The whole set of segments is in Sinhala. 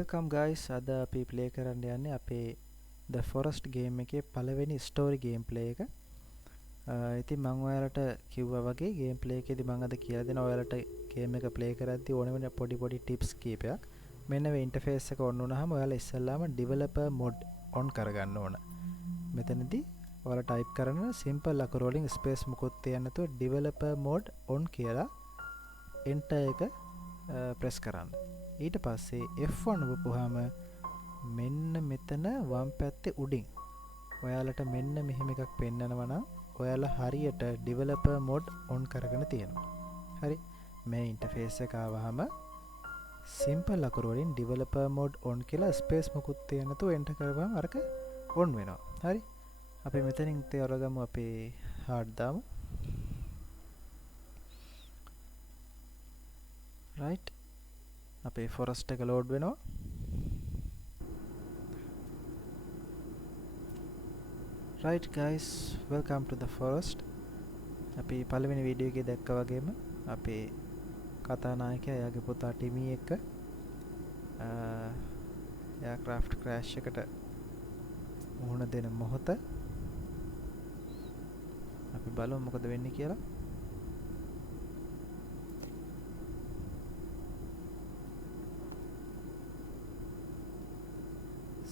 Welcome guys. අද අපි play කරන්න යන්නේ අපේ The Forest game එකේ පළවෙනි story gameplay එක. ඉතින් මම ඔයාලට කිව්වා වගේ gameplay එකේදී මම අද කියලා දෙනවා ඔයාලට game එක play කරද්දී ඕන වෙන පොඩි tips කීපයක්. මෙන්න මේ interface එක on වුණාම ඔයාලා ඉස්සෙල්ලාම developer mode on කරගන්න ඕන. මෙතනදී ඔයාලා type කරන simple අකුරු වලින් space මුකුත් තියන්න නැතුව developer mode on කියලා enter එක press කරන්න. ඊට පස්සේ F1 ඔබපුවාම මෙන්න මෙතන වම් පැත්තේ උඩින් ඔයාලට මෙන්න මෙහෙම එකක් පෙන්නනවා නම් ඔයාලා හරියට developer mode on කරගෙන තියෙනවා. හරි. මේ interface එක ආවහම simple අකුරු වලින් developer mode on කියලා space මොකුත් තියන්න නැතුව enter කරපුවම අරක on වෙනවා. හරි. අපි මෙතනින් තේරගමු අපේ hard දාමු. right. අපේ forest එක load වෙනවා. right guys, welcome to the forest. අපි පළවෙනි වීඩියෝ එකේ දැක්කා වගේම අපේ කතානායකයා එයාගේ පුතා ටිමි එක්ක aircraft crash එකට මුහුණ දෙන මොහොත අපි බලමු මොකද වෙන්නේ කියලා.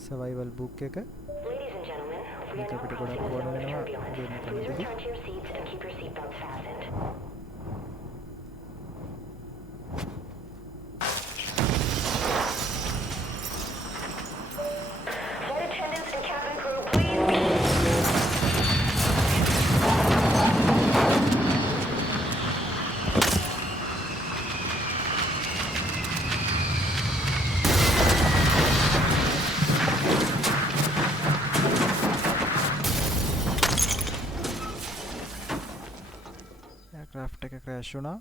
survival book එක මේක අපිට ගොඩක් ඕන වෙනවා ගේම් එකේදී. aircraft එක crash වුණා.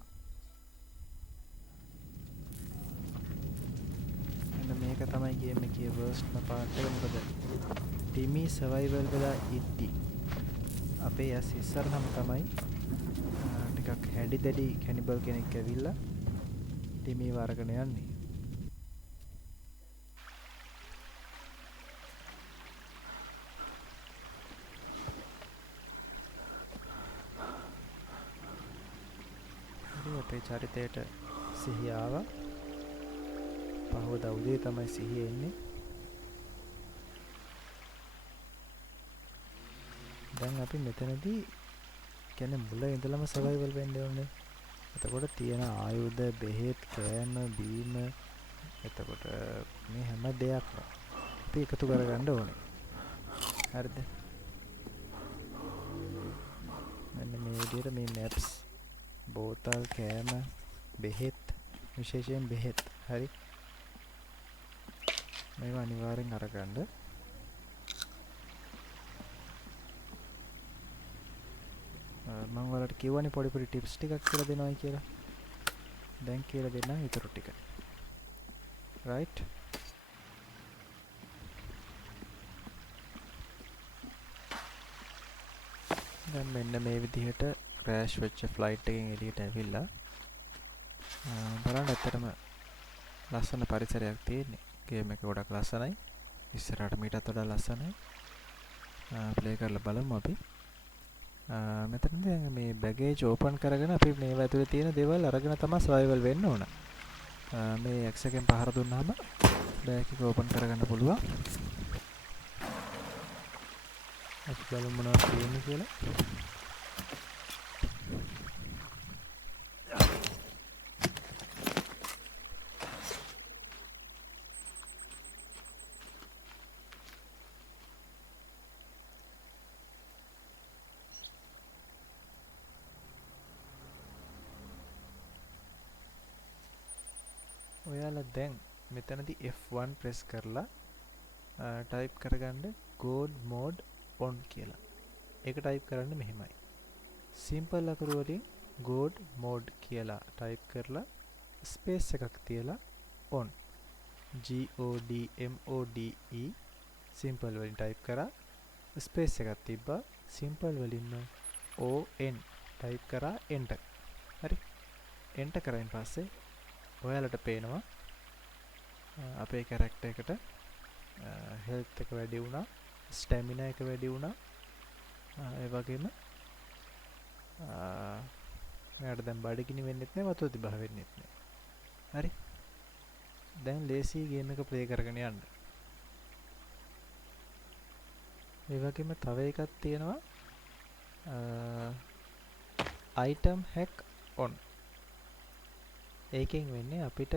එන්න මේක තමයි ගේම් එකේ worst part එක. මොකද ටිමි survival වෙලා ඉද්දි අපේ යස් ඉස්සරහම තමයි ටිකක් හැඩි දැඩි cannibal කෙනෙක් ඇවිල්ලා ටිමි වරගෙන යන්නේ. අපේ චරිතයට සිහිය ආවා. පහවදා උදේ තමයි සිහිය එන්නේ. දැන් අපි මෙතනදී කියන්නේ මුල ඉඳලම survival වෙන්න ඕනේ. එතකොට තියෙන ආයුධ, බෙහෙත්, කෑම, බීම, එතකොට මේ හැම දෙයක්ම අපි එකතු කරගන්න ඕනේ. හරිද? මෙන්න මේ විදිහට මේ maps බෝතල්, කෑම, බෙහෙත්, විශේෂයෙන් බෙහෙත්. හරි. මේවා අනිවාර්යෙන් අරගන්න. මම ඔයාලට කියවනේ පොඩි ටිප්ස් ටිකක් කියලා දෙනවයි කියලා. දැන් කියලා දෙන්නම් ඊටු ටික. right. දැන් මෙන්න මේ විදිහට crash වෙච්ච flight එකෙන් එළියට ඇවිල්ලා බලන්න ඇත්තටම ලස්සන පරිසරයක් තියෙන්නේ. ගේම් එක ගොඩක් ලස්සනයි. ඉස්සරහට මීටත් වඩා ලස්සනයි. ප්ලේ කරලා බලමු අපි. මෙතනදී දැන් මේ baggage open කරගෙන අපි මේව ඇතුලේ තියෙන දේවල් අරගෙන තමයි survival වෙන්න ඕන. මේ X එකෙන් පහර දුන්නාම bag එක open කරගන්න පුළුවන්. අපි බලමු මොනවද තියෙන්නේ කියලා. ඔයාලා දැන් මෙතනදී F1 press කරලා type කරගන්න god mode on කියලා. ඒක type කරන්න මෙහෙමයි. simple අකුරු වලින් god mode කියලා type කරලා space එකක් තියලා on GODMODE simple වලින් type කරා space එකක් තිබ්බා. simple වලින්ම ON type කරා enter. හරි. enter කරායින් පස්සේ ඔයාලට පේනවා අපේ කැරක්ටර් එකට හෙල්ත් එක වැඩි වුණා, ස්ටැමිනා එක වැඩි වුණා. ඒ වගේම මෙයාට දැන් බඩගිනි වෙන්නෙත් නෑ, වතුර තිබහ වෙන්නෙත් නෑ. හරි. දැන් ලේසි ගේම් එක ප්ලේ කරගෙන යන්න. ඒ වගේම තව එකක් තියෙනවා item hack on. ඒකෙන් වෙන්නේ අපිට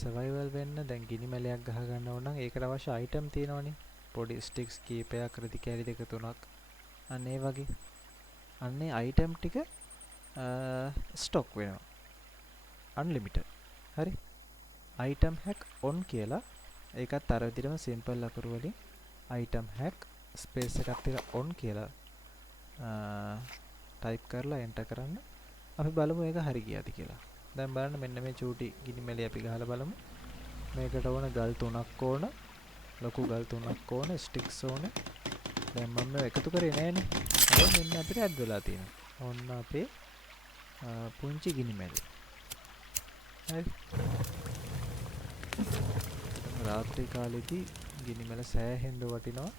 survival වෙන්න දැන් ගිනි මැලයක් ගහ ගන්න ඕන නම් ඒකට අවශ්‍ය item තියෙනවනේ. පොඩි sticks කීපයක්, රෙදි කැලි දෙක තුනක්. අන්න ඒ වගේ. අන්නේ item ටික stock වෙනවා. unlimited. හරි. item hack on කියලා ඒකත් අර විදිහටම simple අකුරු වලින් item hack space එකක් තියලා on කියලා type කරලා enter කරන්න. අපි බලමු ඒක හරි ගියාද කියලා. දැන් බලන්න මෙන්න මේ චූටි ගිනි මැලේ අපි ගහලා බලමු. මේකට ඕන ගල් 3ක් ඕන. ලොකු ගල් 3ක් ඕන. sticks ඕන. දැන් මම මේක එකතු කරේ නෑනේ. දැන් මෙන්න අපිට ඇඩ් වෙලා තියෙනවා. ඔන්න අපේ පුංචි ගිනි මැලේ. හරි. රාත්‍රී කාලෙදී ගිනි මැල සෑහෙන්න වටිනවා.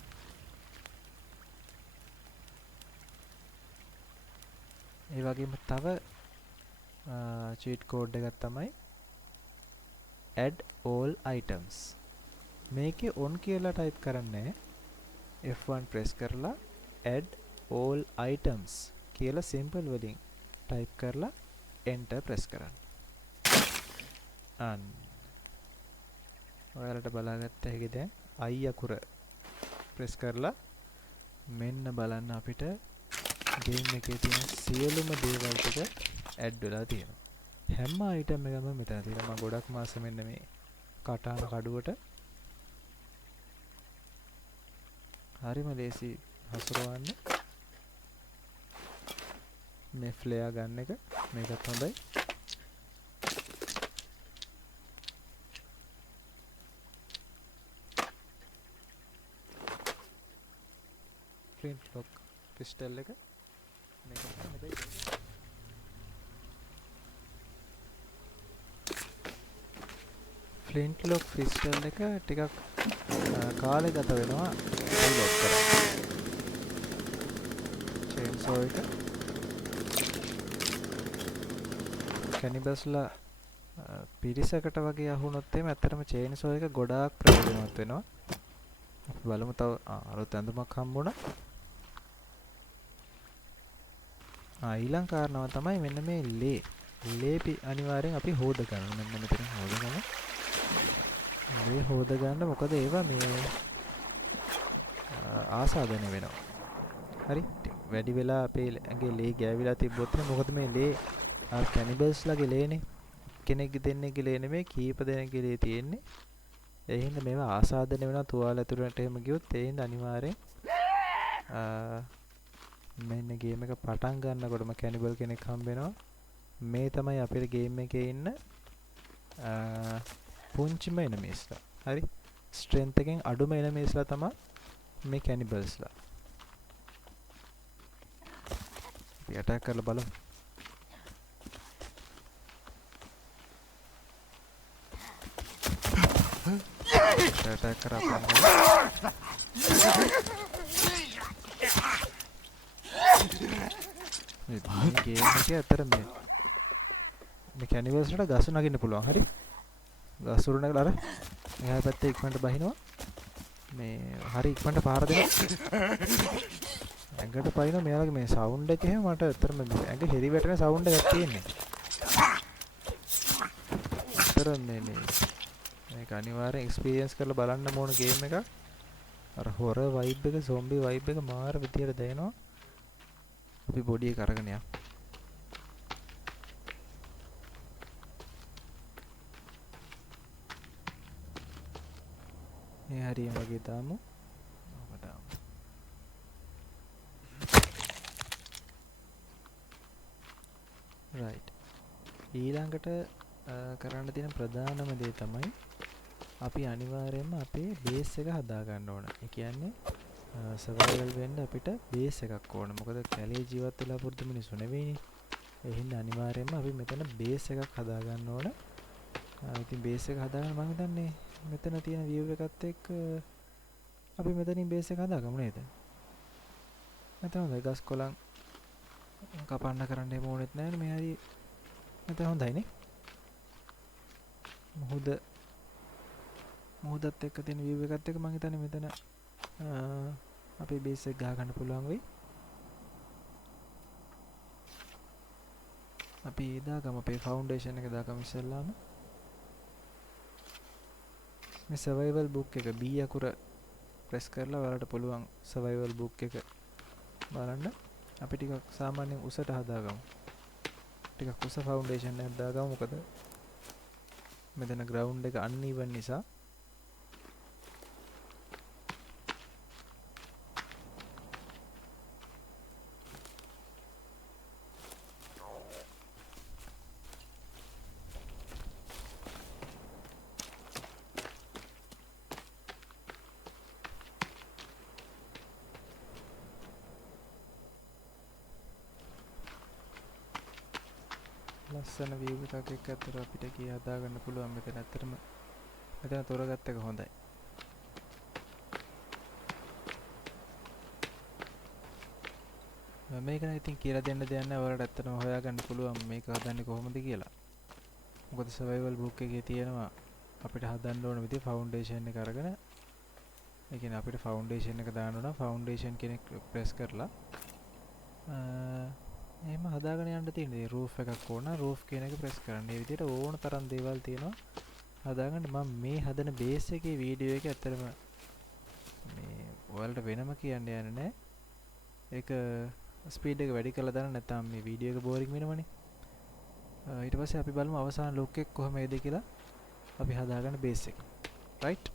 ඒ වගේම තව cheat code එකක් තමයි add all items. මේකේ on කියලා type කරන්නේ F1 press කරලා add all items කියලා simple වලින් type කරලා enter press කරන්න. අන්න ඔයාලට බලාගත්ත හැකි දැන් I අකුර press කරලා මෙන්න බලන්න අපිට ගේම් එකේ තියෙන සියලුම දේවල් ටික ඇඩ් වෙලා තියෙනවා. හැම අයිටම් එකම මෙතන තියෙනවා. මම ගොඩක් මාස මෙන්න මේ කටාන කඩුවට හරිම ලේසි හසුරවන්න. මේ ෆ්ලෙයා ගන්න එක මේකත් හොඳයි. ෆ්ලින්ට් ලොක් පිස්ටල් එක මේක තමයි. ෆ්ලින්ට් ලොක් පිස්ටල් එක ටිකක් කාලේ ගත වෙනවා රීලෝඩ් කරන්න. චේන්සෝ එක කැනිබස්ලා පිරිසකට වගේ අහුනොත් එimhe ඇත්තටම චේන්සෝ එක ගොඩාක් ප්‍රයෝජනවත් වෙනවා. අපි බලමු තව අලුත් ඇඳුමක් හම්බුණා. ඊළඟ කාරණාව තමයි මෙන්න මේ ලේ අනිවාර්යෙන් අපි හොද ගන්න. මෙන්න මෙතන හොද ගන්න. මේ හොද ගන්න මොකද ඒවා මේ ආසාදනය වෙනවා. හරි. වැඩි වෙලා අපේ ඇඟේ ලේ ගෑවිලා තිබ්බොත් මොකද මේ ලේ ආ කැනිබල්ස්ලාගේ ලේනේ. කෙනෙක්ගේ දෙන්නෙක්ගේ ලේ නෙමෙයි කීප දෙනෙක්ගේ ලේ තියෙන්නේ. ඒ හින්දා මේවා ආසාදනය වෙනවා තුවාල ඇතුළට එහෙම ගියොත් ඒ හින්දා අනිවාර්යෙන් මෙන්න ගේම් එක පටන් ගන්නකොටම කැනිබල් කෙනෙක් හම්බ වෙනවා. මේ තමයි අපේ ගේම් එකේ ඉන්න පුංචිම එනිමීස්ලා. හරි. ස්ට්‍රෙන්ත් එකෙන් අඩුම එනිමීස්ලා තමයි මේ කැනිබල්ස්ලා. අපි අටැක් කරලා බලමු. අටැක් කරා බලමු. මේ ගේම් එකේ අතර මේ කැනිබල්ස්ලට ගස් නගින්න පුළුවන්. හරි. ගස් උරුණගලා අර එහා පැත්තේ ඉක්මනට බහිනවා. මේ හරි ඉක්මනට පාර දෙනවා. ඇඟට පයින්න මෙයාලගේ මේ සවුන්ඩ් එක එහෙම මට ඇත්තටම ඇඟ හෙරි වැටෙන සවුන්ඩ් එකක් තියෙන්නේ. ඇත්තටම මේක අනිවාර්යෙන් එක්ස්පීරියන්ස් කරලා බලන්න ඕන ගේම් එකක්. අර හොරර් වයිබ් එක, සොම්බි වයිබ් එක මාර විදියට දැනෙනවා. අපි බොඩි එක අරගෙන යමු. මේ හරියම වගේ දාමු. right. ඊළඟට කරන්න තියෙන ප්‍රධානම දේ තමයි අපි අනිවාර්යයෙන්ම අපේ බේස් එක හදා ගන්න ඕන. ඒ කියන්නේ සර්වයිවල් වෙන්න අපිට බේස් එකක් ඕන. මොකද කැලේ ජීවත් වෙලා පුරුදු මිනිස්සු නෙවෙයිනේ. ඒ හින්දා අනිවාර්යයෙන්ම අපි මෙතන බේස් එකක් හදා ගන්න ඕන. ඉතින් බේස් එක හදාගන්න මම හිතන්නේ මෙතන තියෙන view එකත් එක්ක අපි මෙතනින් බේස් එක හදාගමු නේද? මෙතන හොඳයි ගස් කොළන් කපන්න කරන්න එම ඕනෙත් නැහැ නේ මේ හරිය. මෙතන හොඳයි නේ. මුහුදත් එක්ක තියෙන view එකත් එක්ක මම හිතන්නේ මෙතන අපේ බේස් එක ගහ ගන්න පුළුවන් වෙයි. අපි දාගමු අපේ ෆවුන්ඩේෂන් එක දාගමු ඉස්සෙල්ලාම. මේ සර්වයිවල් බුක් එක B අකුර ප්‍රෙස් කරලා ඔයාලට පුළුවන් සර්වයිවල් බුක් එක බලන්න. අපි ටිකක් සාමාන්‍යයෙන් උසට හදාගමු. ටිකක් උස ෆවුන්ඩේෂන් එකක් දාගමු. මොකද මෙතන ග්‍රවුන්ඩ් එක අන්ಈවන් නිසා. ලස්සන view එකක් එක්ක අතර අපිට කී හදාගන්න පුළුවන් මෙතන. ඇත්තටම මෙතන තොරගත්ත එක හොඳයි. මේක නම් ඉතින් කියලා දෙන්න දෙයක් නැහැ. ඔයාලට ඇත්තටම හොයාගන්න පුළුවන් මේක හදන්නේ කොහොමද කියලා. මොකද සර්වයිවල් බුක් එකේ තියෙනවා අපිට හදන්න ඕන විදිහ ෆවුන්ඩේෂන් එක අරගෙන. ඒ කියන්නේ අපිට ෆවුන්ඩේෂන් එක දාන්න ඕන. ෆවුන්ඩේෂන් කෙනෙක් ප්‍රෙස් කරලා එහෙම හදාගෙන යන්න තියෙන්නේ. රූෆ් එකක් ඕන. රූෆ් කියන එක ප්‍රෙස් කරන්න. මේ විදිහට ඕන තරම් දේවල් තියෙනවා හදාගන්න. මම මේ හදන බේස් එකේ වීඩියෝ එක ඇත්තටම මේ ඔයාලට වෙනම කියන්න යන්නේ නැහැ. ඒක ස්පීඩ් එක වැඩි කරලා දාන්න නැත්නම් මේ වීඩියෝ එක බෝරින් වෙනවනේ. ඊට පස්සේ අපි බලමු අවසාන ලුක් එක කොහම එයිද කියලා අපි හදාගන්න බේස් එක. රයිට්?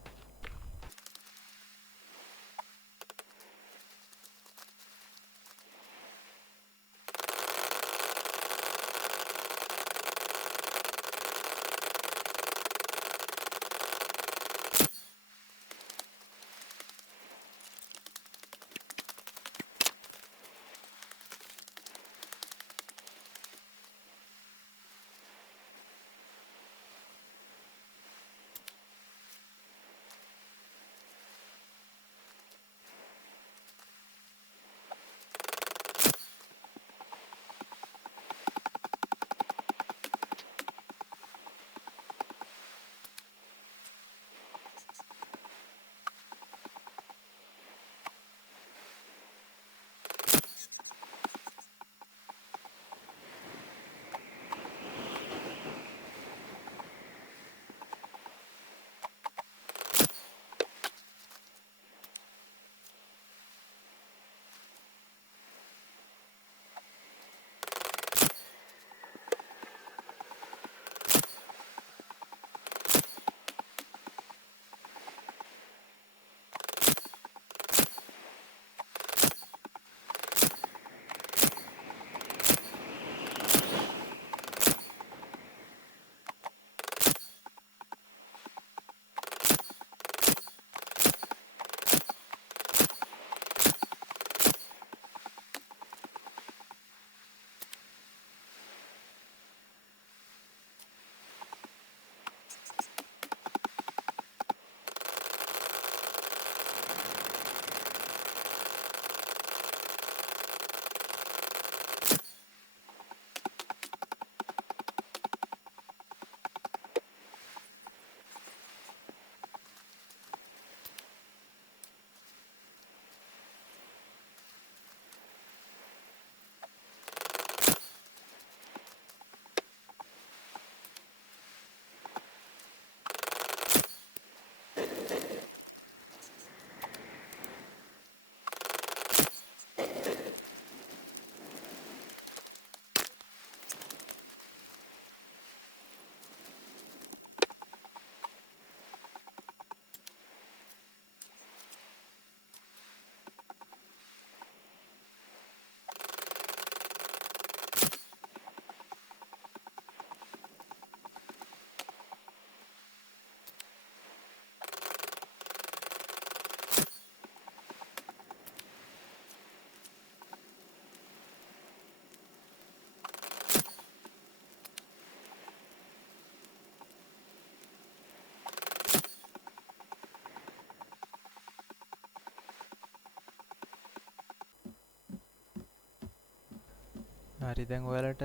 ඉතින් දැන් ඔයාලට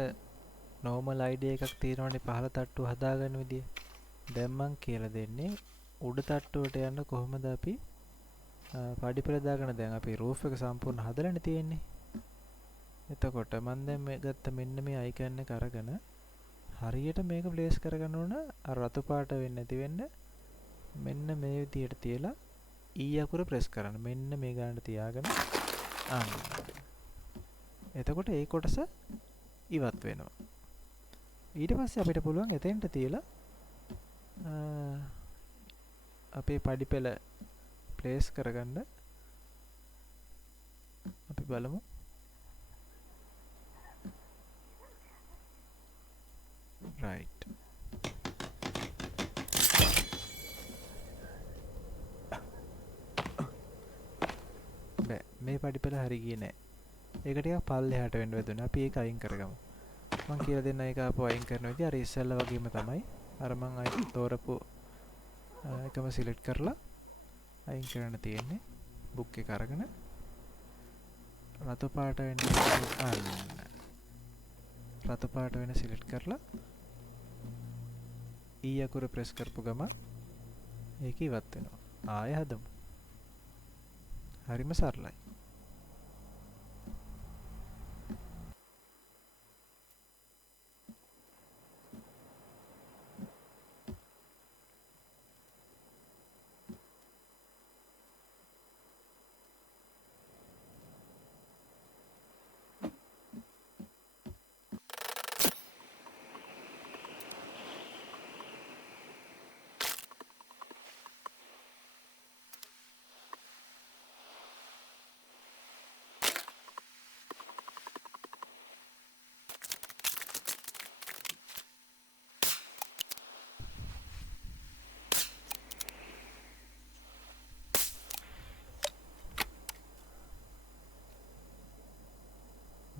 normal idea එකක් තියෙනවනේ පහළ තට්ටුව හදාගන්න විදිය. දැන් මං කියලා දෙන්නේ උඩ තට්ටුවට යන්න කොහොමද අපි පඩිපෙළ දාගෙන දැන් අපි roof එක සම්පූර්ණ හදලානේ තියෙන්නේ. එතකොට මම දැන් මේ ගත්ත මෙන්න මේ icon එක අරගෙන හරියට මේක ප්ලේස් කරගන්න ඕන අර රතු පාට වෙන්නේ නැති වෙන්න මෙන්න මේ විදියට තියලා E අකුර ප්‍රෙස් කරන්න. මෙන්න මේ ගානට තියාගෙන අන්න. එතකොට ඒ කොටස ඉවත් වෙනවා. ඊට පස්සේ අපිට පුළුවන් එතෙන්ට තියලා අපේ පඩිපෙළ ප්ලේස් කරගන්න. අපි බලමු. right බෑ මේ පඩිපෙළ හරි ගියේ නෑ. ඒක ටිකක් පල්ලෙහාට වෙන්න වැදුනේ. අපි ඒක අයින් කරගමු. මම කියලා දෙන්න ඒක ආපහු අයින් කරන විදිය අර ඉස්සෙල්ලා වගේම තමයි. අර මම අයින් තෝරපු එකම සිලෙක්ට් කරලා අයින් කරන්න තියෙන්නේ. බුක් එක අරගෙන රතු පාට වෙන්න අන්න. රතු පාට වෙන සිලෙක්ට් කරලා E අකුර ප්‍රෙස් කරපු ගමන් ඒක ඉවත් වෙනවා. ආයෙ හදමු. හරිම සරලයි.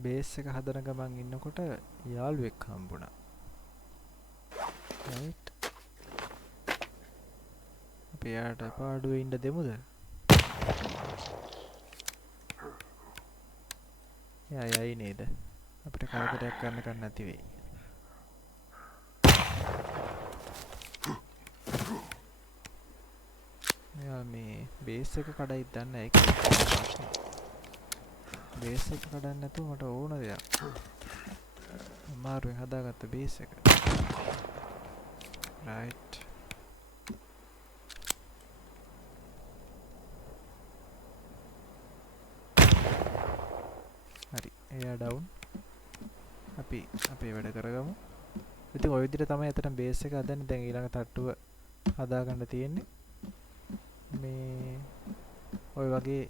බේස් එක හදන ගමන් ඉන්නකොට යාළුවෙක් හම්බුණා. right අපි යාට පාඩුවේ ඉන්න දෙමුද? යයි නේද? අපිට කරදරයක් කරන්න නැති වෙයි. එයා මේ බේස් එක කඩයි දන්නේ ඒක ප්‍රශ්නේ. බේස් එක කඩන්න නැතුව මට ඕන දෙයක්. අමාරුවෙන් හදාගත්ත බේස් එක. right හරි එයා ඩවුන්. අපි අපේ වැඩ කරගමු. ඉතින් ওই විදිහට තමයි අතන බේස් එක හදන්නේ. දැන් ඊළඟ තට්ටුව හදාගන්න තියෙන්නේ. මේ ওই වගේ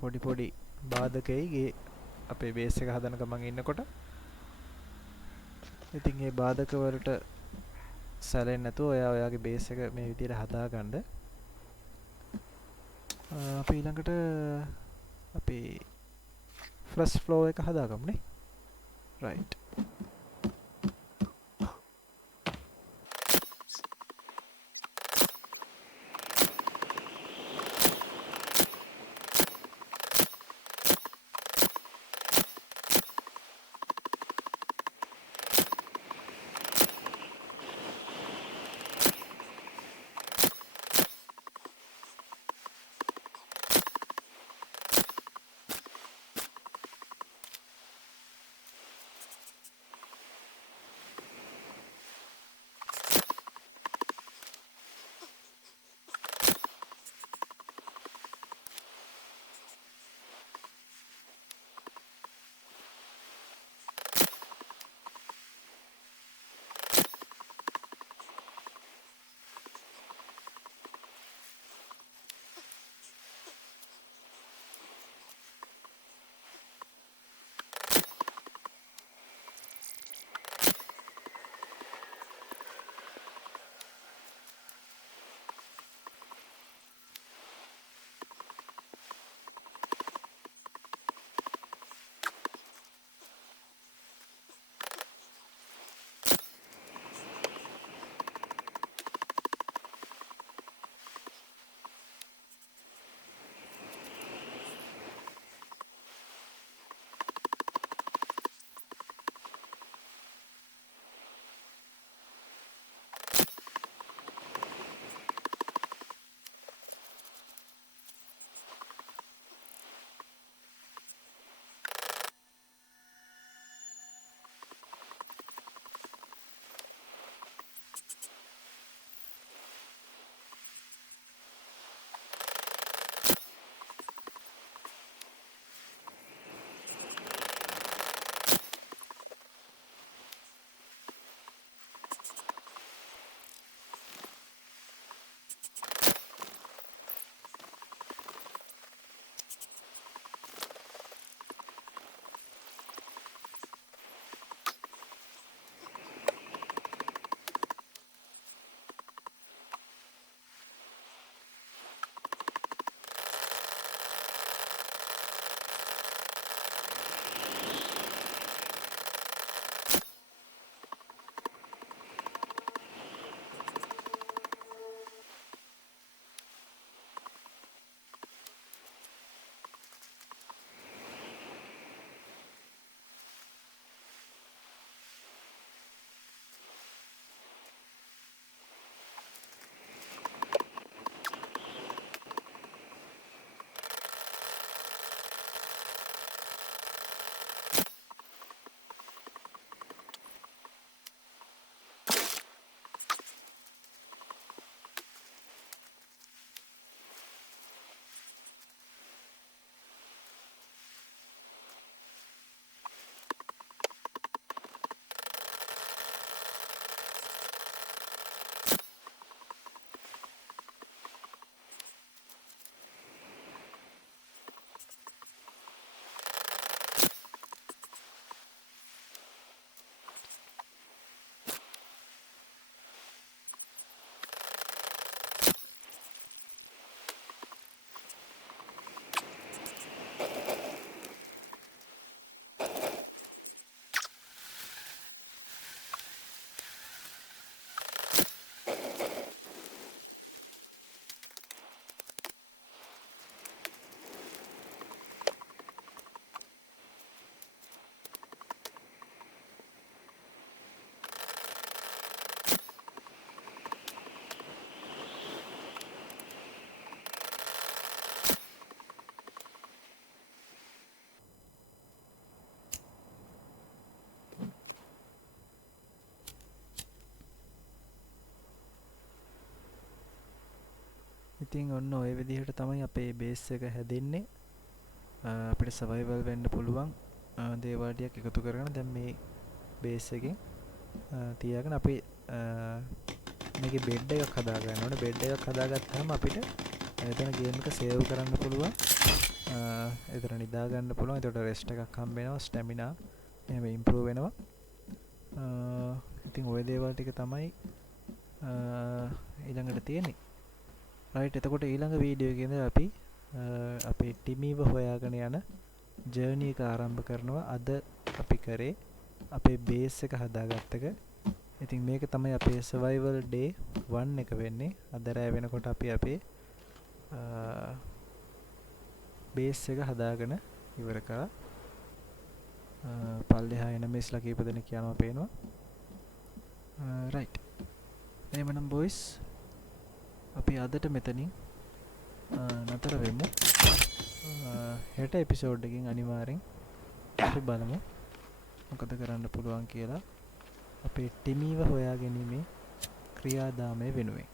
පොඩි බාධකයි අපේ බේස් එක හදන ගමන් ඉන්නකොට. ඉතින් මේ බාධක වලට සැලෙන්නේ නැතුව ඔයාගේ බේස් එක මේ විදිහට හදාගන්න. අපි ඊළඟට අපේ ෆ්ලෂ් ෆ්ලෝ එක හදාගමු නේ. right ඉතින් ඔන්න ඔය විදිහට තමයි අපේ බේස් එක හැදෙන්නේ. අපිට සර්වයිවල් වෙන්න පුළුවන් දේවල් ටික එකතු කරගෙන දැන් මේ බේස් එකෙන් තියාගෙන අපි මේකේ බෙඩ් එකක් හදා ගන්න ඕනේ. බෙඩ් එකක් හදාගත්තාම අපිට එතන ගේම් එක සේව් කරන්න පුළුවන්. එතන නිදා ගන්න පුළුවන්. එතකොට රෙස්ට් එකක් හම්බ වෙනවා. ස්ටැමිනා එහෙම ඉම්ප්‍රූව් වෙනවා. ඉතින් ওই දේවල් ටික තමයි ඊළඟට තියෙන්නේ. රයිට්. එතකොට ඊළඟ වීඩියෝ එකේ ඉඳලා අපි අපේ ටිමීව හොයාගෙන යන ජර්නි එක ආරම්භ කරනවා. අද අපි කරේ අපේ බේස් එක හදාගත්ත එක. ඉතින් මේක තමයි අපේ සර්වයිවල් ඩේ 1 එක වෙන්නේ. අද රෑ වෙනකොට අපි අපේ බේස් එක හදාගෙන ඉවර කරා. පල්ලෙහා එනමිස්ලා කීප දෙනෙක් යනවා පේනවා. රයිට්. එහෙමනම් බොයිස් අපි අදට මෙතනින් නතර වෙමු. හෙට එපිසෝඩ් එකකින් අනිවාර්යෙන් අපි බලමු මොකද කරන්න පුළුවන් කියලා අපේ ටිමීව හොයා ගැනීමේ ක්‍රියාදාමය වෙනුවෙන්.